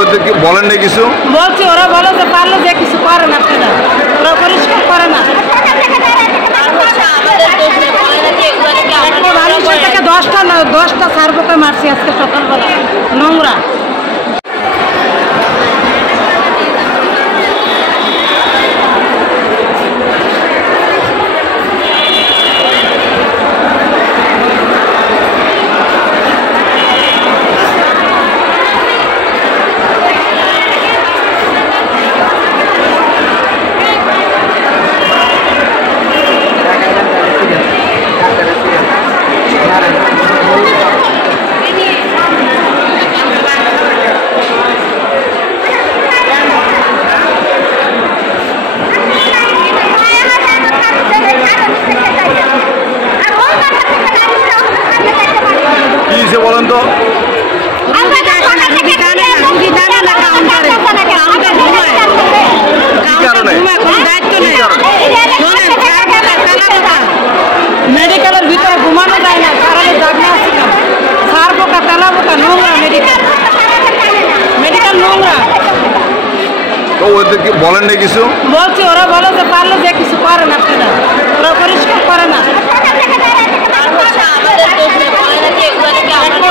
ওদেরকে বলেন না কিছু? বলছি, ওরা বলে যে পারলে যে কিছু করে না, আপনারা ওরা পরিষ্কার করে না। মানুষের থেকে 10টা সার্বকে মারছি আজকে সকালবেলা, নোংরা। বলেন তো, মেডিকেলের ভিতরে ঘুমানো যায় না, কারণে জাগনা আসছিলাম। সার পোকা, তেলা পোকা, নোংরা মেডিকেল নোংরা। তো ওদেরকে বলেন না কিছু? বলছি, ওরা বলে যে পারলে যে কিছু করে না, আপনারা ওরা পরিষ্কার করে না।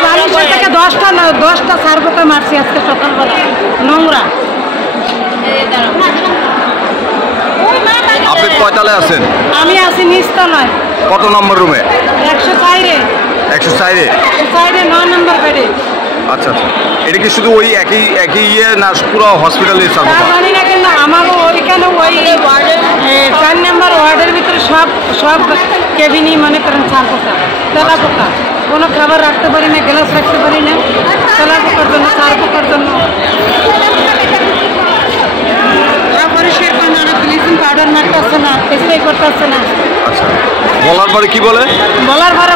মানুষের থেকে 10টা সার্বকে মারছি আজকে সকালবেলা, নোংরা। আপনি কয়তলায় আছেন? আমি আছি নিচতলায়। কত নম্বর রুমে? 104-এ। 104-এ? 9 নম্বর বেডে। আচ্ছা আচ্ছা, এটা কি শুধু ওই একই ইয়ে না পুরো হসপিটালে? জানি না, কিন্তু আমারও ওইখানে ওই 4 নম্বর ওয়ার্ডের ভিতরে সব কেবিনই মনে করেন সার পোকা, তেলা পোকা। কোনো খাবার রাখতে পারি না, গ্লাস রাখতে পারি না, তেলা পোকার জন্য, সার পোকার জন্য। পরিষ্কার করে না, ব্লিচিং পাউডার মারতে আসছে না, স্প্রে করতে আসছে না। আচ্ছা, বলার পরে কি বলে? বলার পরে